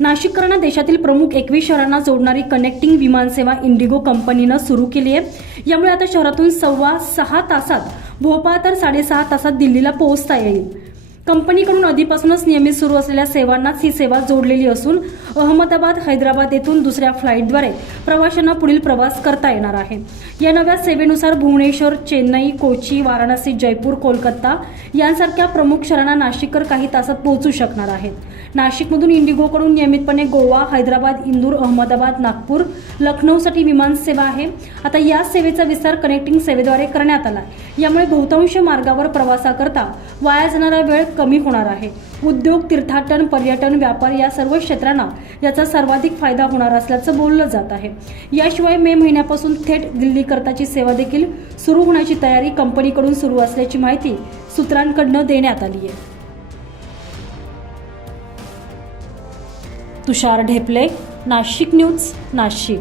नाशिककरांना देशातील प्रमुख एकवीस शहरांना जोडणारी कनेक्टिंग विमानसेवा इंडिगो कंपनीनं सुरू केली आहे. यामुळे आता शहरातून सव्वा सहा तासात भोपाळ तर साडेसहा तासात दिल्लीला पोहोचता येईल. कंपनीकडून आधीपासूनच नियमित सुरू असलेल्या सेवांनाच ही सेवा जोडलेली असून अहमदाबाद हैदराबाद येथून दुसऱ्या फ्लाईटद्वारे प्रवाशांना पुढील प्रवास करता येणार आहे. या नव्या सेवेनुसार भुवनेश्वर चेन्नई कोची वाराणसी जयपूर कोलकाता यांसारख्या प्रमुख शहरांना नाशिककर काही तासात पोहोचू शकणार आहेत. नाशिकमधून इंडिगोकडून नियमितपणे गोवा हैदराबाद इंदूर अहमदाबाद नागपूर लखनौसाठी विमान सेवा आहे. आता या सेवेचा विस्तार कनेक्टिंग सेवेद्वारे करण्यात आला यामुळे बहुतांश मार्गावर प्रवासाकरता वाया जाणारा वेळ कमी होणार आहे. उद्योग तीर्थाटन पर्यटन व्यापार या सर्व क्षेत्रांना याचा सर्वाधिक फायदा होणार असल्याचं बोललं जात आहे. याशिवाय मे महिन्यापासून थेट दिल्लीकरताची सेवा देखील सुरू होण्याची तयारी कंपनीकडून सुरू असल्याची माहिती सूत्रांकडनं देण्यात आली आहे. तुषार ढेपले नाशिक न्यूज नाशिक.